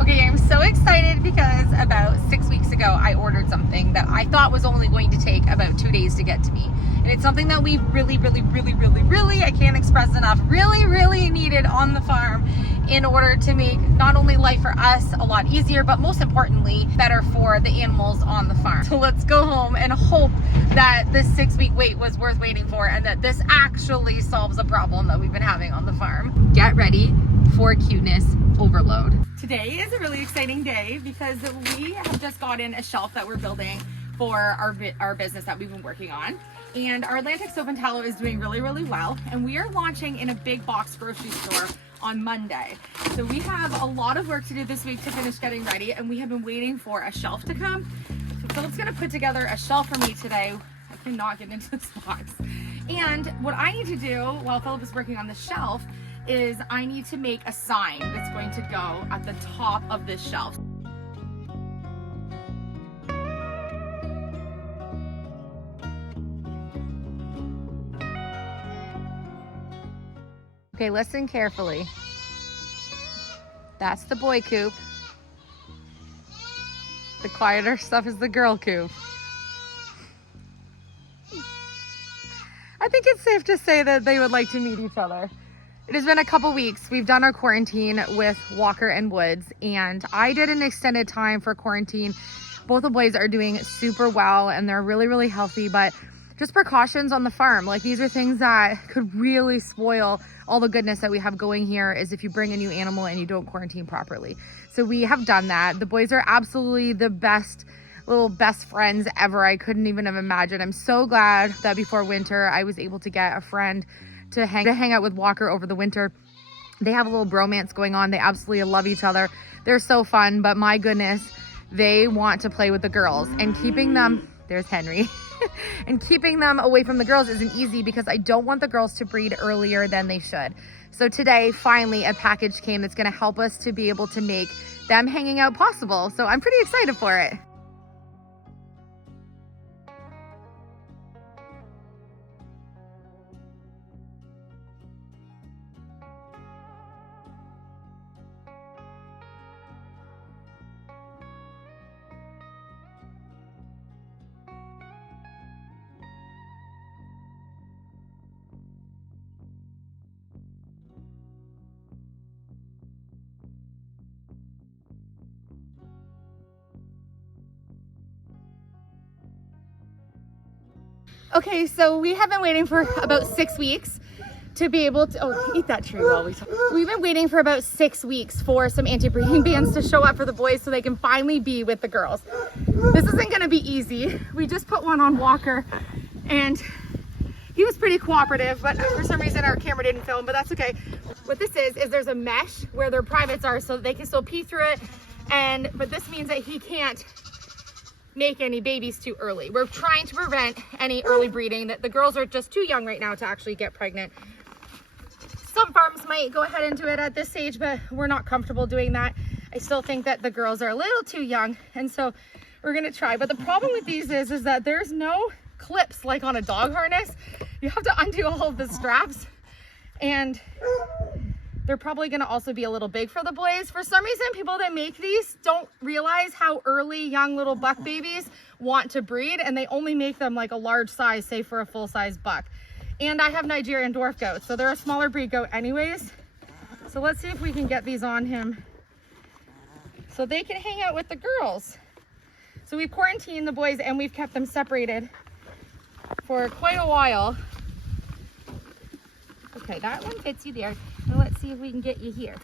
Okay, I'm so excited because about 6 weeks ago, I ordered something that I thought was only going to take about 2 days to get to me. And it's something that we really, I can't express enough, really needed on the farm in order to make not only life for us a lot easier, but most importantly, better for the animals on the farm. So let's go home and hope that this 6-week wait was worth waiting for and that this actually solves a problem that we've been having on the farm. Get ready for cuteness overload. Today is a really exciting day because we have just gotten a shelf that we're building for our business that we've been working on. And our Atlantic Soap and Tallow is doing really well. And we are launching in a big box grocery store on Monday. So we have a lot of work to do this week to finish getting ready, and we have been waiting for a shelf to come. So Philip's gonna put together a shelf for me today. I cannot get into this box. And what I need to do while Philip is working on the shelf is I need to make a sign that's going to go at the top of this shelf. Okay, listen carefully. That's the boy coop. The quieter stuff is the girl coop. I think it's safe to say that they would like to meet each other. It has been a couple weeks. We've done our quarantine with Walker and Woods, and I did an extended time for quarantine. Both the boys are doing super well and they're really healthy, but just precautions on the farm. Like, these are things that could really spoil all the goodness that we have going here is if you bring a new animal and you don't quarantine properly. So we have done that. The boys are absolutely the best friends ever. I couldn't even have imagined. I'm so glad that before winter, I was able to get a friend to hang out with Walker over the winter. They have a little bromance going on. They absolutely love each other. They're so fun, but my goodness, they want to play with the girls, and keeping them, there's Henry, and keeping them away from the girls isn't easy because I don't want the girls to breed earlier than they should. So today, finally, a package came that's gonna help us to be able to make them hanging out possible. So I'm pretty excited for it. Okay, so we have been waiting for about 6 weeks to be able to, eat that tree while we talk. We've been waiting for about 6 weeks for some anti-breeding bands to show up for the boys so they can finally be with the girls. This isn't gonna be easy. We just put one on Walker and he was pretty cooperative, but for some reason our camera didn't film, but that's okay. What this is there's a mesh where their privates are so they can still pee through it, but this means that he can't make any babies too early. We're trying to prevent any early breeding. That the girls are just too young right now to actually get pregnant. Some farms might go ahead and do it at this stage, but we're not comfortable doing that. I still think that the girls are a little too young, and so we're gonna try. But the problem with these is that there's no clips like on a dog harness. You have to undo all of the straps, and they're probably gonna also be a little big for the boys. For some reason, people that make these don't realize how early young little buck babies want to breed, and they only make them like a large size, say for a full-size buck. And I have Nigerian dwarf goats, so they're a smaller breed goat anyways. So let's see if we can get these on him so they can hang out with the girls. So we've quarantined the boys and we've kept them separated for quite a while. Okay, that one fits you there. Now let's see if we can get you here.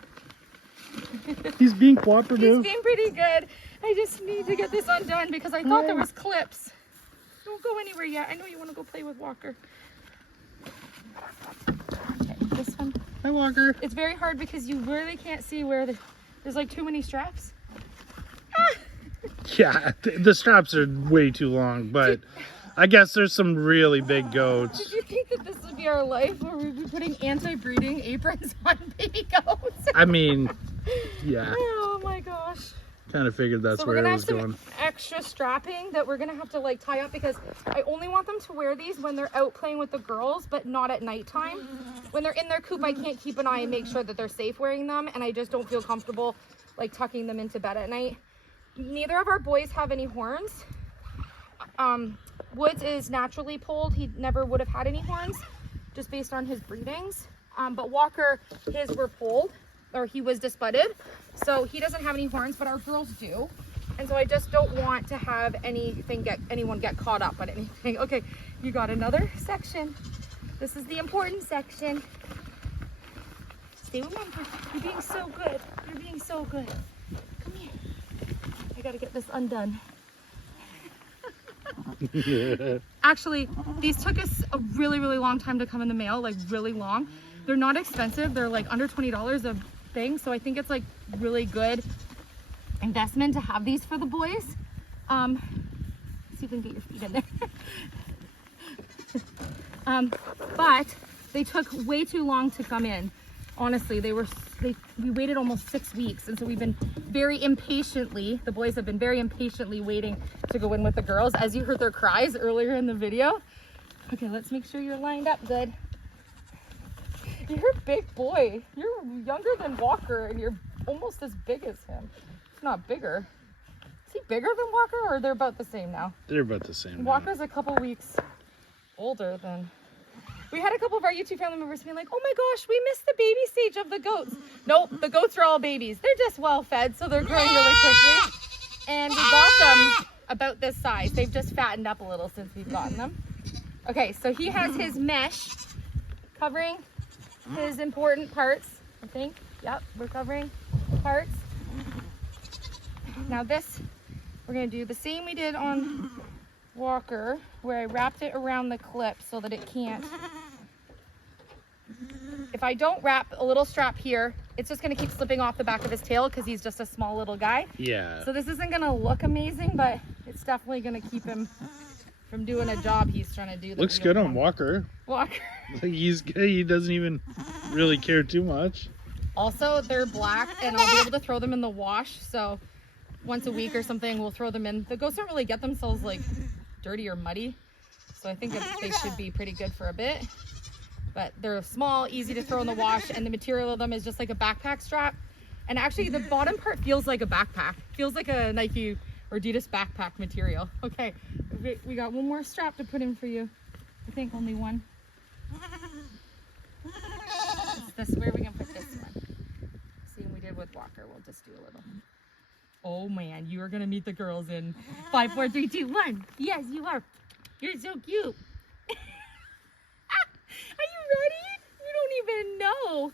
He's being cooperative. He's being pretty good. I just need to get this undone because I thought there was clips. Don't go anywhere yet. I know you want to go play with Walker. Okay, this one. Hi, Walker. It's very hard because you really can't see where there's like too many straps. Ah! Yeah, the straps are way too long, but I guess there's some really big goats. Did you think that this would be our life where we'd be putting anti-breeding aprons on baby goats? I mean, yeah. Oh my gosh. Kind of figured that's where it was going. Some extra strapping that we're gonna have to like tie up because I only want them to wear these when they're out playing with the girls, but not at nighttime. When they're in their coop, I can't keep an eye and make sure that they're safe wearing them, and I just don't feel comfortable like tucking them into bed at night. Neither of our boys have any horns. Woods is naturally polled. He never would have had any horns just based on his breedings. But Walker, his were polled, or he was disbudded. So he doesn't have any horns, but our girls do. And so I just don't want to have anyone get caught up on anything. Okay, you got another section. This is the important section. Stay with Mom. You're being so good. You're being so good. Come here. I gotta get this undone. Actually, these took us a really, really long time to come in the mail, like really long. They're not expensive. They're like under $20 a thing. So I think it's like really good investment to have these for the boys. See if you can get your feet in there. But they took way too long to come in. Honestly, we waited almost 6 weeks, and so we've been very impatiently, the boys have been very impatiently waiting to go in with the girls, as you heard their cries earlier in the video. Okay, let's make sure you're lined up good. You're a big boy. You're younger than Walker, and you're almost as big as him. If not bigger. Is he bigger than Walker, or they're about the same now? They're about the same. Walker's a couple weeks older than... We had a couple of our YouTube family members being like, oh my gosh, we missed the baby stage of the goats. Nope, the goats are all babies. They're just well fed, so they're growing really quickly. And we got them about this size. They've just fattened up a little since we've gotten them. Okay, so he has his mesh covering his important parts, I think. Yep, we're covering parts. Now this, we're gonna do the same we did on Walker, where I wrapped it around the clip so that it can't. If I don't wrap a little strap here, it's just gonna keep slipping off the back of his tail because he's just a small little guy. Yeah. So this isn't gonna look amazing, but it's definitely gonna keep him from doing a job he's trying to do. Looks good on Walker. Walker. Like he doesn't even really care too much. Also, they're black, and I'll be able to throw them in the wash. So once a week or something, we'll throw them in. The goats don't really get themselves like dirty or muddy, so I think they should be pretty good for a bit. But they're small, easy to throw in the wash, and the material of them is just like a backpack strap. And actually, the bottom part feels like a backpack. Feels like a Nike or Adidas backpack material. Okay, we got one more strap to put in for you. I think only one. This where we can put this one. Same we did with Walker. We'll just do a little. Oh man, you are gonna meet the girls in 5, 4, 3, 2, 1. Yes, you are. You're so cute. Are you ready? You don't even know.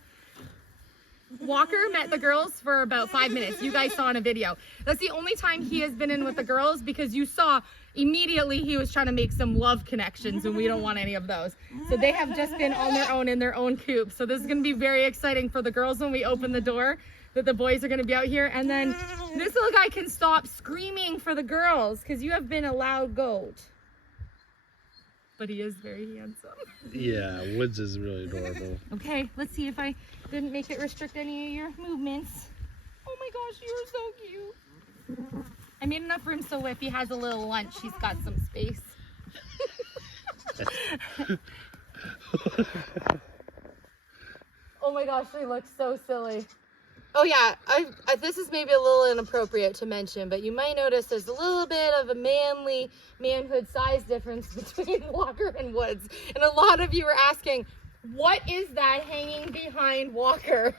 Walker met the girls for about 5 minutes. You guys saw in a video. That's the only time he has been in with the girls, because you saw immediately he was trying to make some love connections, and we don't want any of those. So they have just been on their own in their own coop. So this is gonna be very exciting for the girls when we open the door, that the boys are gonna be out here. And then this little guy can stop screaming for the girls because you have been a loud goat. But he is very handsome. Yeah, Woods is really adorable. Okay, let's see if I didn't make it restrict any of your movements. Oh my gosh, you're so cute. I made enough room so if he has a little lunch, he's got some space. Oh my gosh, they look so silly. Oh yeah, this is maybe a little inappropriate to mention, but you might notice there's a little bit of a manhood size difference between Walker and Woods. And a lot of you were asking, what is that hanging behind Walker?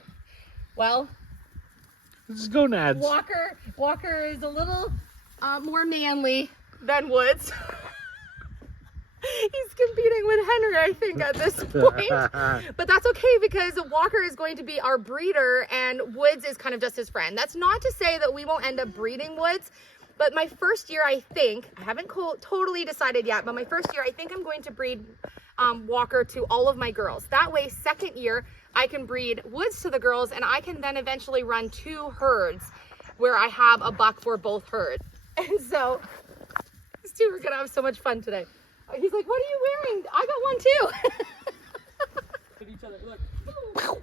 Well, this is gonads. Walker is a little more manly than Woods. He's competing with Henry, I think, at this point. But that's okay, because Walker is going to be our breeder and Woods is kind of just his friend. That's not to say that we won't end up breeding Woods, but my first year, I haven't totally decided yet, but my first year, I think I'm going to breed Walker to all of my girls. That way, second year, I can breed Woods to the girls, and I can then eventually run 2 herds where I have a buck for both herds. And so, these two are gonna have so much fun today. He's like, what are you wearing? I got one too. At each other, look.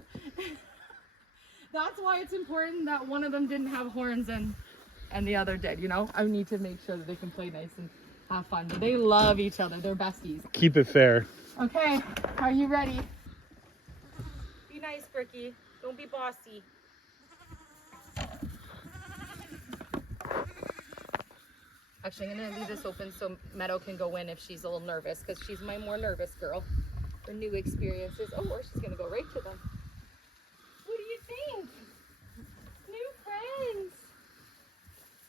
That's why it's important that one of them didn't have horns and the other did, you know? I need to make sure that they can play nice and have fun. But they love each other. They're besties. Keep it fair. Okay, are you ready? Be nice, Brookie. Don't be bossy. Actually, I'm gonna leave this open so Meadow can go in if she's a little nervous, because she's my more nervous girl for new experiences. Oh, or she's gonna go right to them. What do you think? New friends.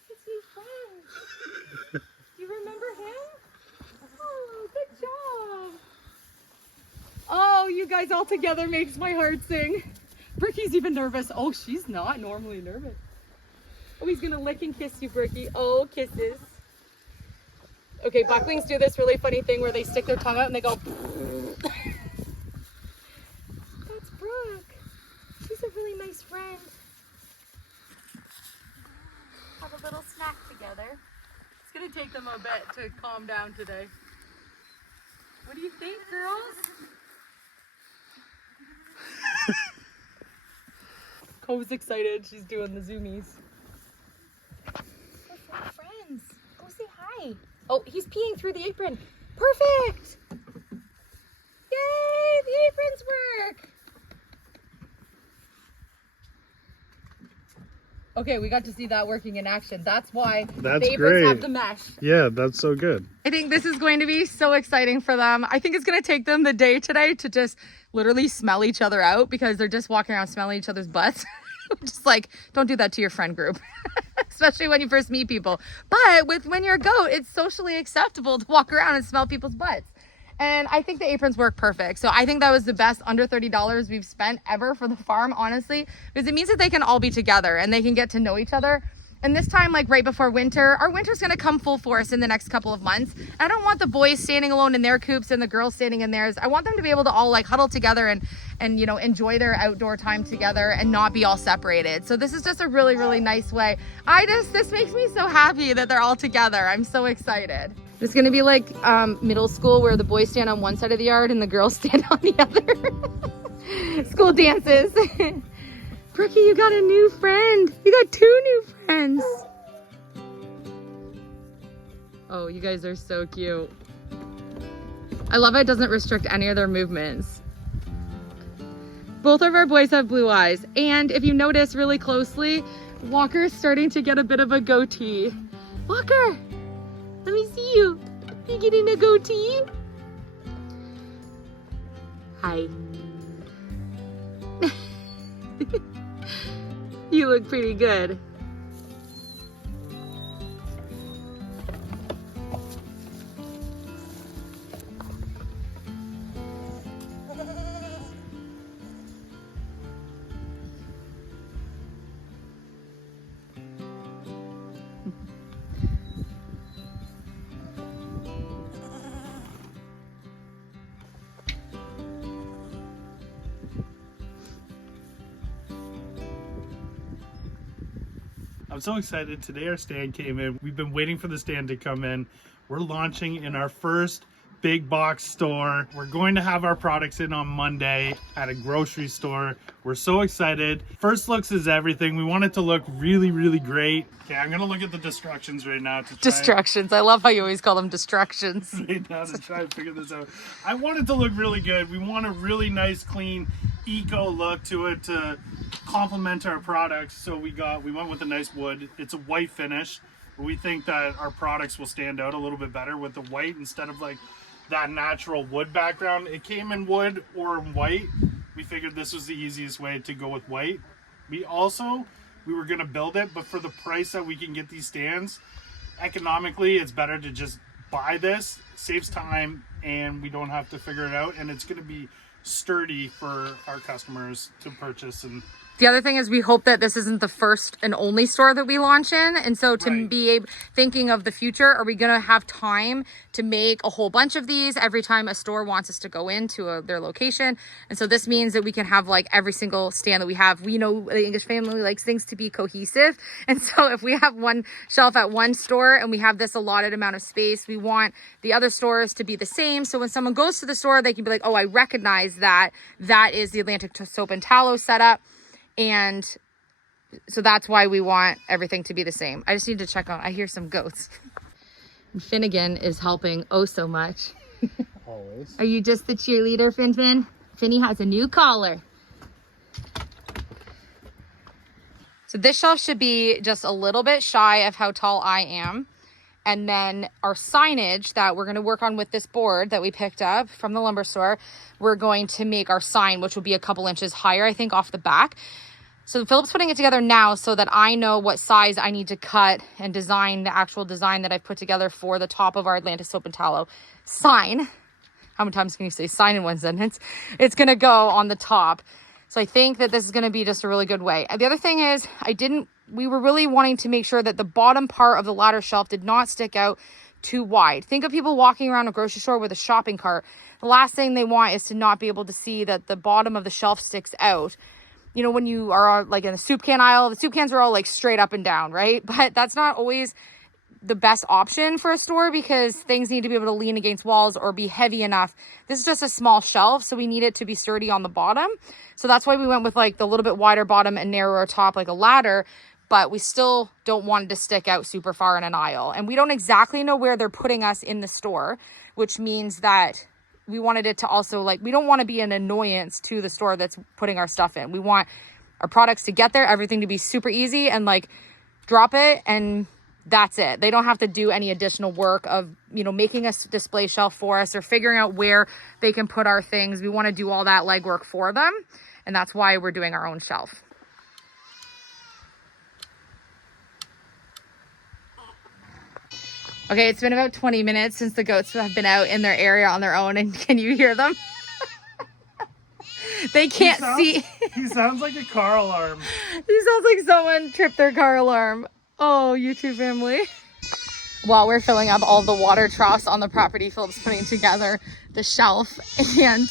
It's new friends. You remember him? Oh, good job. Oh, you guys all together makes my heart sing. Bricky's even nervous. Oh, she's not normally nervous. Oh, he's gonna lick and kiss you, Bricky. Oh, kisses. Okay, bucklings do this really funny thing where they stick their tongue out and they go. That's Brooke. She's a really nice friend. Have a little snack together. It's gonna take them a bit to calm down today. What do you think, girls? Co's excited. She's doing the zoomies. We're friends. Go say hi. Oh, he's peeing through the apron. Perfect. Yay, the aprons work. Okay, we got to see that working in action. That's why That's the aprons great. have the mesh. Yeah, that's so good. I think this is going to be so exciting for them. I think it's going to take them the day today to just literally smell each other out, because they're just walking around smelling each other's butts. Just like, don't do that to your friend group, especially when you first meet people. But when you're a goat, it's socially acceptable to walk around and smell people's butts. And I think the aprons work perfect. So I think that was the best under $30 we've spent ever for the farm, honestly, because it means that they can all be together and they can get to know each other. And this time, like right before winter, our winter's gonna come full force in the next couple of months. I don't want the boys standing alone in their coops and the girls standing in theirs. I want them to be able to all like huddle together and you know, enjoy their outdoor time together and not be all separated. So this is just a really, really nice way. This makes me so happy that they're all together. I'm so excited. It's gonna be like middle school where the boys stand on one side of the yard and the girls stand on the other. School dances. Brookie, you got a new friend. You got 2 new friends. Oh, you guys are so cute. I love it doesn't restrict any of their movements. Both of our boys have blue eyes. And if you notice really closely, Walker's starting to get a bit of a goatee. Walker, let me see you. You getting a goatee? Hi. You look pretty good. I'm so excited. Today our stand came in. We've been waiting for the stand to come in. We're launching in our first big box store. We're going to have our products in on Monday at a grocery store. We're so excited. First looks is everything. We want it to look really, really great. Okay, I'm gonna look at the destructions right now to try Distractions. I love how you always call them distractions. right now to try and figure this out. I want it to look really good. We want a really nice, clean, eco look to it to complement our products. So we went with a nice wood. It's a white finish. We think that our products will stand out a little bit better with the white instead of like that natural wood background. It came in wood or white. We figured this was the easiest way to go with white. We were gonna build it, but for the price that we can get these stands, economically it's better to just buy this. Saves time and we don't have to figure it out, and it's gonna be sturdy for our customers to purchase. And The other thing is we hope that this isn't the first and only store that we launch in. And so to be thinking of the future, are we going to have time to make a whole bunch of these every time a store wants us to go into their location? And so this means that we can have like every single stand that we have. We know the English family likes things to be cohesive. And so if we have one shelf at one store and we have this allotted amount of space, we want the other stores to be the same. So when someone goes to the store, they can be like, oh, I recognize that is the Atlantic Soap and Tallow setup. And so that's why we want everything to be the same. I just need to check on, I hear some goats. And Finnegan is helping oh so much. always. Are you just the cheerleader, Fin? Finny has a new collar. So this shelf should be just a little bit shy of how tall I am. And then our signage that we're going to work on with this board that we picked up from the lumber store, we're going to make our sign, which will be a couple inches higher, I think, off the back. So Philip's putting it together now so that I know what size I need to cut and design the actual design that I've put together for the top of our Atlantic Soap and Tallow sign. How many times can you say sign in one sentence? It's going to go on the top. So I think that this is going to be just a really good way. And the other thing is we were really wanting to make sure that the bottom part of the ladder shelf did not stick out too wide. Think of people walking around a grocery store with a shopping cart. The last thing they want is to not be able to see that the bottom of the shelf sticks out. You know, when you are like in the soup can aisle, the soup cans are all like straight up and down, right? But that's not always the best option for a store because things need to be able to lean against walls or be heavy enough. This is just a small shelf, so we need it to be sturdy on the bottom. So that's why we went with like the little bit wider bottom and narrower top, like a ladder, but we still don't want it to stick out super far in an aisle. And we don't exactly know where they're putting us in the store, which means that we wanted it to also, like, we don't want to be an annoyance to the store that's putting our stuff in. We want our products to get there, everything to be super easy and like drop it and that's it. They don't have to do any additional work of, you know, making a display shelf for us or figuring out where they can put our things. We want to do all that legwork for them. And that's why we're doing our own shelf. Okay, it's been about 20 minutes since the goats have been out in their area on their own. And can you hear them? They can't see. He sounds like a car alarm. He sounds like someone tripped their car alarm. Oh, YouTube family. While we're filling up all the water troughs on the property, Philip's putting together the shelf. And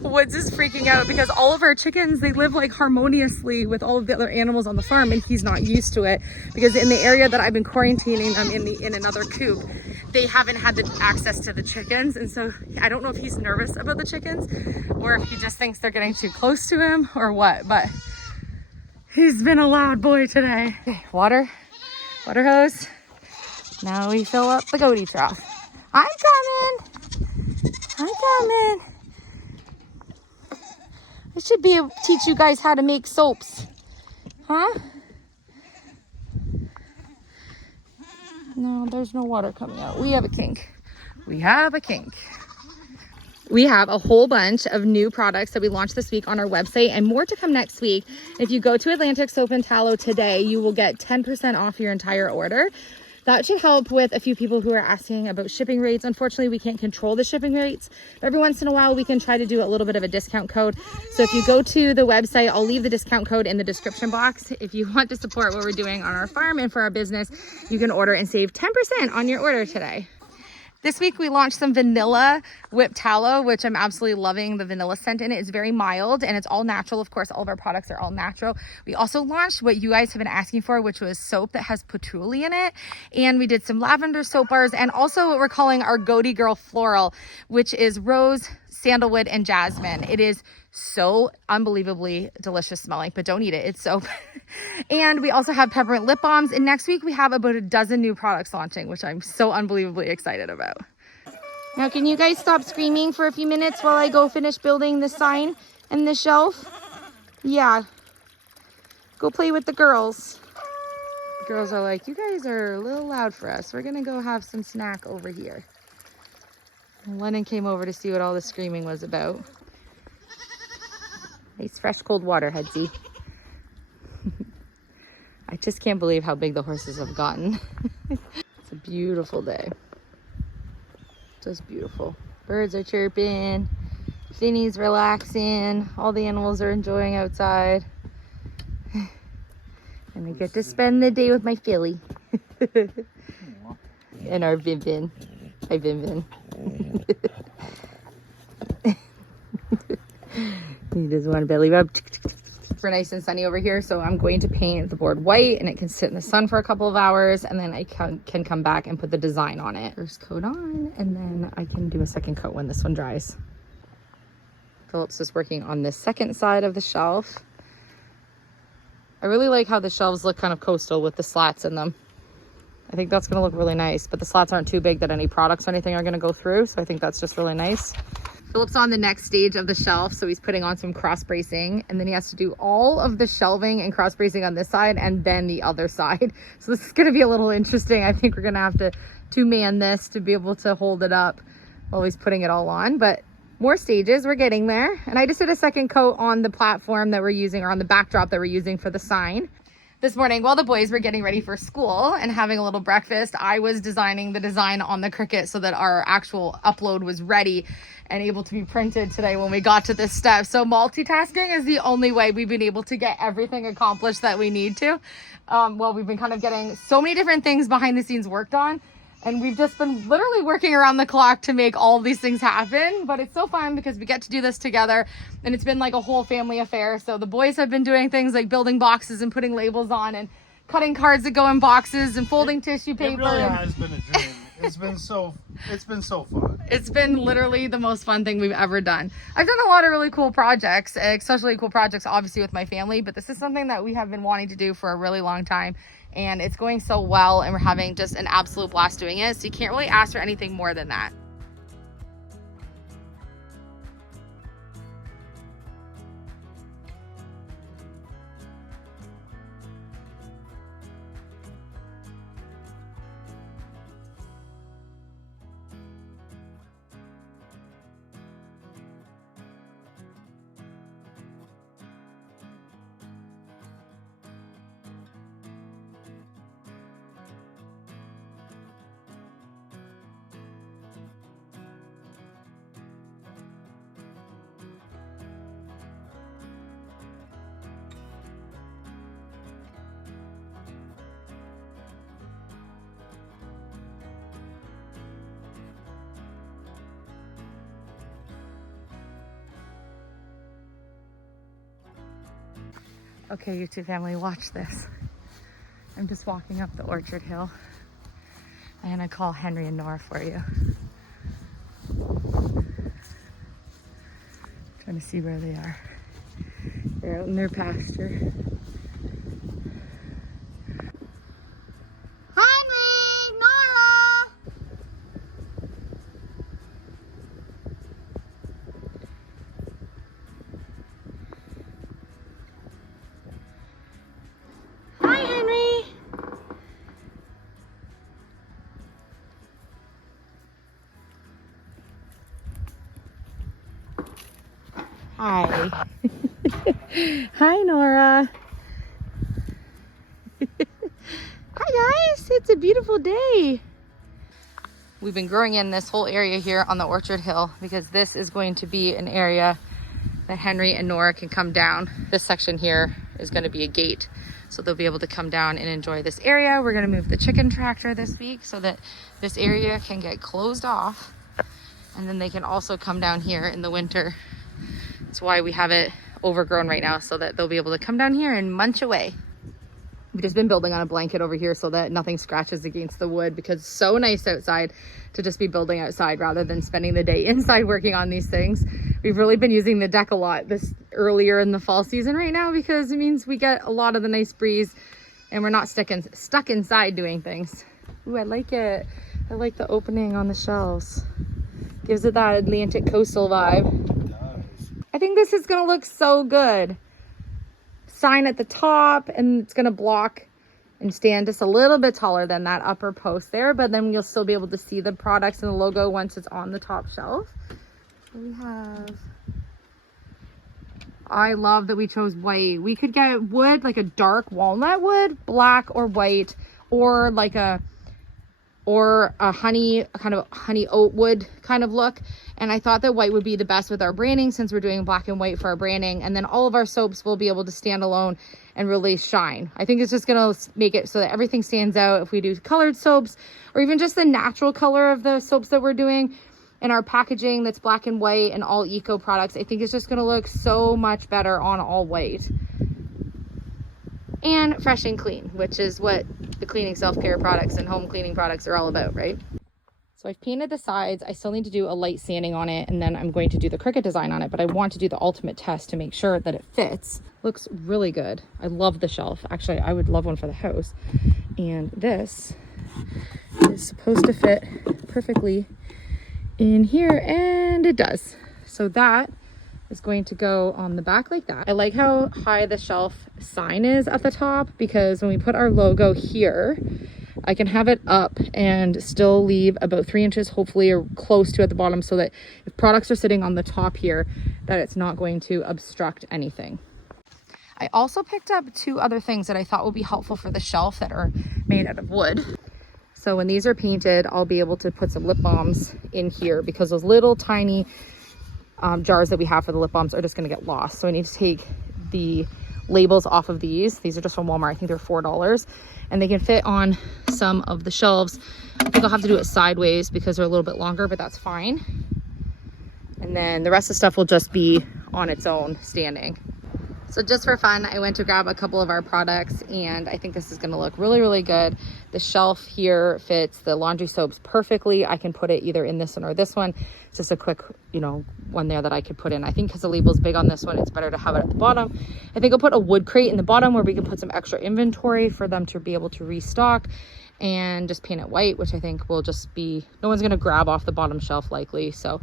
Woods is freaking out because all of our chickens, they live like harmoniously with all of the other animals on the farm, and he's not used to it because in the area that I've been quarantining them in another coop, they haven't had the access to the chickens. And so I don't know if he's nervous about the chickens or if he just thinks they're getting too close to him or what, but he's been a loud boy today. Okay, water hose. Now we fill up the goatee trough. I'm coming. I should be able to teach you guys how to make soaps. Huh? No, there's no water coming out. We have a kink. We have a whole bunch of new products that we launched this week on our website and more to come next week. If you go to Atlantic Soap and Tallow today, you will get 10% off your entire order. That should help with a few people who are asking about shipping rates. Unfortunately, we can't control the shipping rates, but every once in a while we can try to do a little bit of a discount code. So if you go to the website, I'll leave the discount code in the description box. If you want to support what we're doing on our farm and for our business, you can order and save 10% on your order today. This week we launched some vanilla whipped tallow, which I'm absolutely loving the vanilla scent in it. It's very mild and it's all natural. Of course, all of our products are all natural. We also launched what you guys have been asking for, which was soap that has patchouli in it. And we did some lavender soap bars and also what we're calling our Goatee Girl Floral, which is rose, sandalwood, and jasmine. It is so unbelievably delicious smelling, but don't eat it. It's soap. And we also have peppermint lip balms. And next week we have about a dozen new products launching, which I'm so unbelievably excited about. Now, can you guys stop screaming for a few minutes while I go finish building the sign and the shelf? Yeah. Go play with the girls. The girls are like, you guys are a little loud for us. We're gonna go have some snack over here. And Lennon came over to see what all the screaming was about. Nice fresh cold water, Headsy. I just can't believe how big the horses have gotten. It's a beautiful day. Just beautiful. Birds are chirping. Finny's relaxing. All the animals are enjoying outside. And I get to spend the day with my filly. And our Vivian. Hi, Vivian. He doesn't want to belly rub. We're nice and sunny over here, so I'm going to paint the board white and it can sit in the sun for a couple of hours and then I can come back and put the design on it. First coat on and then I can do a second coat when this one dries. Philip's just working on this second side of the shelf. I really like how the shelves look kind of coastal with the slats in them. I think that's going to look really nice, but the slats aren't too big that any products or anything are going to go through, so I think that's just really nice. Philip's on the next stage of the shelf, so he's putting on some cross bracing, and then he has to do all of the shelving and cross bracing on this side and then the other side. So this is going to be a little interesting. I think we're going to have to two-man this to be able to hold it up while he's putting it all on, but more stages, we're getting there. And I just did a second coat on the platform that we're using, or on the backdrop that we're using for the sign. This morning, while the boys were getting ready for school and having a little breakfast, I was designing the design on the Cricut so that our actual upload was ready and able to be printed today when we got to this step. So multitasking is the only way we've been able to get everything accomplished that we need to. Well, we've been kind of getting so many different things behind the scenes worked on, and we've just been literally working around the clock to make all these things happen. But it's so fun because we get to do this together, and it's been like a whole family affair. So the boys have been doing things like building boxes and putting labels on and cutting cards that go in boxes and folding tissue paper. It really has been a dream. It's been so fun. It's been literally the most fun thing we've ever done. I've done a lot of really cool projects, especially cool projects obviously with my family, but this is something that we have been wanting to do for a really long time. And it's going so well, and we're having just an absolute blast doing it. So you can't really ask for anything more than that. Okay, YouTube family, watch this. I'm just walking up the orchard hill. I'm gonna call Henry and Nora for you. Trying to see where they are. They're out in their pasture. Henry! Nora! Hi, Henry! Hi. Hi, Nora. Hi, guys. It's a beautiful day. We've been growing in this whole area here on the orchard hill because this is going to be an area that Henry and Nora can come down. This section here is going to be a gate, so they'll be able to come down and enjoy this area. We're going to move the chicken tractor this week so that this area can get closed off, and then they can also come down here in the winter. That's why we have it overgrown right now, so that they'll be able to come down here and munch away. We've just been building on a blanket over here so that nothing scratches against the wood, because it's so nice outside to just be building outside rather than spending the day inside working on these things. We've really been using the deck a lot this earlier in the fall season right now, because it means we get a lot of the nice breeze and we're not stuck inside doing things. Ooh, I like it. I like the opening on the shelves. Gives it that Atlantic coastal vibe. I think this is gonna look so good. Sign at the top, and it's gonna block and stand just a little bit taller than that upper post there, but then you'll still be able to see the products and the logo once it's on the top shelf. So we have, I love that we chose white. We could get wood, like a dark walnut wood, black or white, or like a honey oat wood kind of look. And I thought that white would be the best with our branding, since we're doing black and white for our branding. And then all of our soaps will be able to stand alone and really shine. I think it's just gonna make it so that everything stands out. If we do colored soaps, or even just the natural color of the soaps that we're doing in our packaging that's black and white and all eco products, I think it's just gonna look so much better on all white. And fresh and clean, which is what the cleaning self-care products and home cleaning products are all about, right? So I've painted the sides. I still need to do a light sanding on it, and then I'm going to do the Cricut design on it, but I want to do the ultimate test to make sure that it fits. Looks really good. I love the shelf. Actually, I would love one for the house. And this is supposed to fit perfectly in here, and it does. So that is going to go on the back like that. I like how high the shelf sign is at the top, because when we put our logo here, I can have it up and still leave about 3 inches, hopefully, or close to at the bottom, so that if products are sitting on the top here, that it's not going to obstruct anything. I also picked up 2 other things that I thought would be helpful for the shelf that are made out of wood. So when these are painted, I'll be able to put some lip balms in here, because those little tiny jars that we have for the lip balms are just going to get lost. So I need to take the labels off of these. These are just from Walmart. I think they're $4, and they can fit on some of the shelves. I think I'll have to do it sideways because they're a little bit longer, but that's fine. And then the rest of the stuff will just be on its own standing. So just for fun, I went to grab a couple of our products, and I think this is going to look really, really good. The shelf here fits the laundry soaps perfectly. I can put it either in this one or this one. It's just a quick, you know, one there that I could put in. I think because the label's big on this one, it's better to have it at the bottom. I think I'll put a wood crate in the bottom where we can put some extra inventory for them to be able to restock, and just paint it white, which I think will just be, no one's going to grab off the bottom shelf likely. So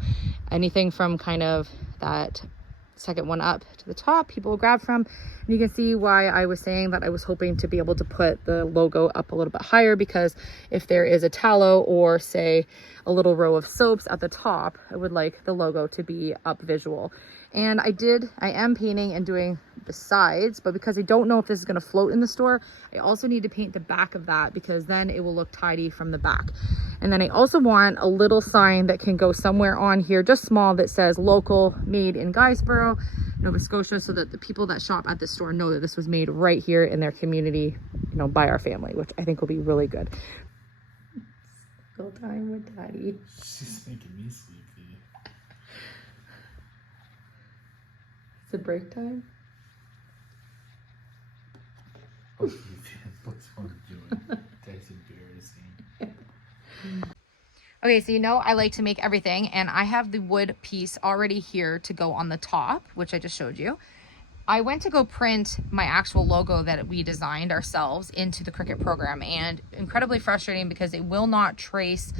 anything from kind of that second one up to the top, people will grab from. And you can see why I was saying that I was hoping to be able to put the logo up a little bit higher, because if there is a tallow or say a little row of soaps at the top, I would like the logo to be up visual. And I am painting and doing the sides, but because I don't know if this is going to float in the store, I also need to paint the back of that, because then it will look tidy from the back. And then I also want a little sign that can go somewhere on here, just small, that says local, made in Guysborough, Nova Scotia, so that the people that shop at this store know that this was made right here in their community, you know, by our family, which I think will be really good. Go time with Daddy. She's making me sleepy. Is it break time? Oh, what's one doing? That's embarrassing. Okay, so you know I like to make everything, and I have the wood piece already here to go on the top, which I just showed you. I went to go print my actual logo that we designed ourselves into the Cricut program, and incredibly frustrating because it will not trace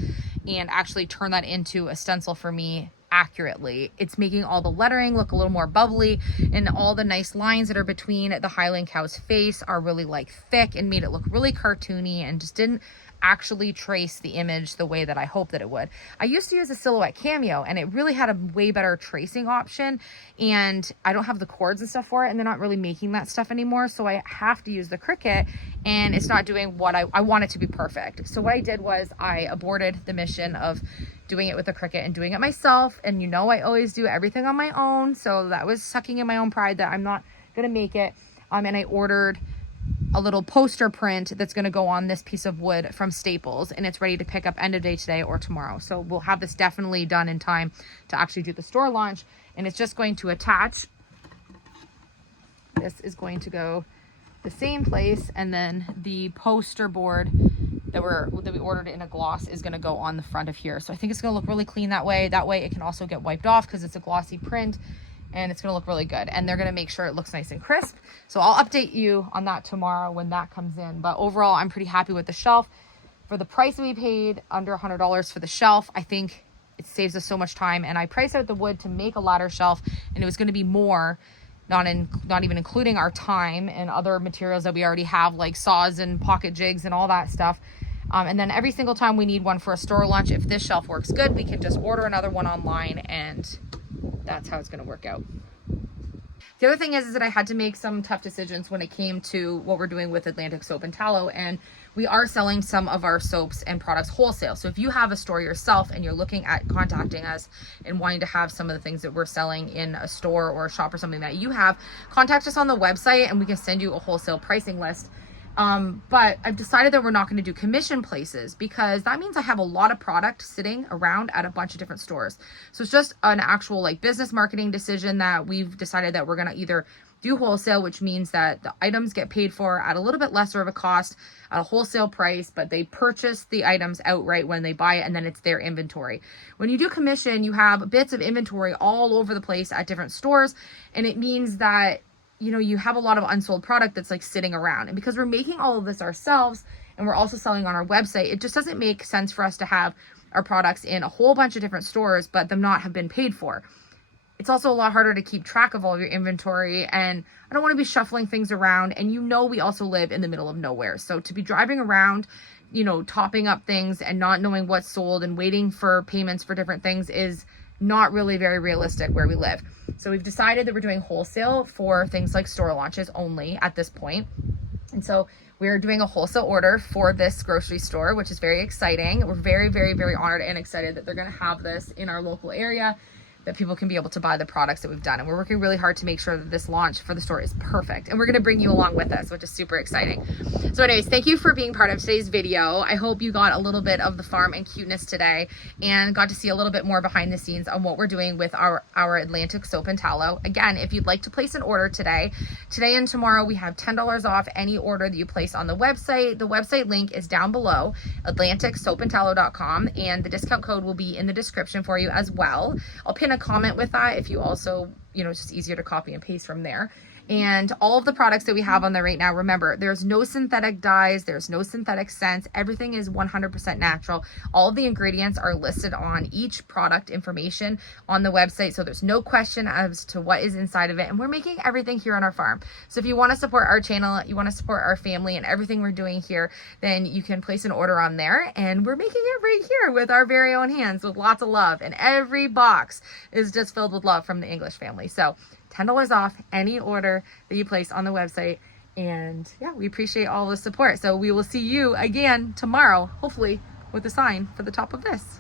and actually turn that into a stencil for me accurately. It's making all the lettering look a little more bubbly, and all the nice lines that are between the Highland cow's face are really like thick and made it look really cartoony, and just didn't actually trace the image the way that I hoped that it would. I used to use a Silhouette Cameo, and it really had a way better tracing option, and I don't have the cords and stuff for it, and they're not really making that stuff anymore, so I have to use the Cricut, and it's not doing what I want it to be perfect. So what I did was I aborted the mission of doing it with the Cricut and doing it myself, and you know I always do everything on my own, so that was sucking in my own pride that I'm not gonna make it. And I ordered a little poster print that's going to go on this piece of wood from Staples, and it's ready to pick up end of day today or tomorrow. So we'll have this definitely done in time to actually do the store launch, and it's just going to attach. This is going to go the same place, and then the poster board that we ordered in a gloss is going to go on the front of here. So I think it's going to look really clean that way. That way it can also get wiped off because it's a glossy print, and it's going to look really good, and they're going to make sure it looks nice and crisp. So I'll update you on that tomorrow when that comes in. But overall, I'm pretty happy with the shelf. For the price we paid, under $100 for the shelf, I think it saves us so much time. And I priced out the wood to make a ladder shelf, and it was going to be more, not even including our time and other materials that we already have, like saws and pocket jigs and all that stuff. And then every single time we need one for a store lunch, if this shelf works good, we can just order another one online, and that's how it's going to work out. The other thing is that I had to make some tough decisions when it came to what we're doing with Atlantic Soap and Tallow, and we are selling some of our soaps and products wholesale. So if you have a store yourself and you're looking at contacting us and wanting to have some of the things that we're selling in a store or a shop or something that you have, contact us on the website and we can send you a wholesale pricing list. But I've decided that we're not going to do commission places, because that means I have a lot of product sitting around at a bunch of different stores. So it's just an actual like business marketing decision that we've decided that we're going to either do wholesale, which means that the items get paid for at a little bit lesser of a cost at a wholesale price, but they purchase the items outright when they buy it, and then it's their inventory. When you do commission, you have bits of inventory all over the place at different stores, and it means that you have a lot of unsold product that's like sitting around. And because we're making all of this ourselves and we're also selling on our website, it just doesn't make sense for us to have our products in a whole bunch of different stores, but them not have been paid for. it's also a lot harder to keep track of all of your inventory, and I don't want to be shuffling things around. And you know, we also live in the middle of nowhere. So to be driving around, you know, topping up things and not knowing what's sold and waiting for payments for different things is not really very realistic where we live. So we've decided that we're doing wholesale for things like store launches only at this point. And so we're doing a wholesale order for this grocery store, which is very exciting. We're very, very, very honored and excited that they're going to have this in our local area, that people can be able to buy the products that we've done. And we're working really hard to make sure that this launch for the store is perfect. And we're gonna bring you along with us, which is super exciting. So anyways, thank you for being part of today's video. I hope you got a little bit of the farm and cuteness today and got to see a little bit more behind the scenes on what we're doing with our Atlantic Soap and Tallow. Again, if you'd like to place an order today and tomorrow, we have $10 off any order that you place on the website. The website link is down below, atlanticsoapandtallow.com, and the discount code will be in the description for you as well. I'll pin a comment with that if you also, you know, it's just easier to copy and paste from there. And all of the products that we have on there right now, remember, there's no synthetic dyes, there's no synthetic scents, everything is 100% natural. All of the ingredients are listed on each product information on the website, so there's no question as to what is inside of it, and we're making everything here on our farm. So if you want to support our channel, you want to support our family and everything we're doing here, then you can place an order on there, and we're making it right here with our very own hands with lots of love, and every box is just filled with love from the English family. So $10 off any order that you place on the website. And yeah, we appreciate all the support. So we will see you again tomorrow, hopefully with a sign for the top of this.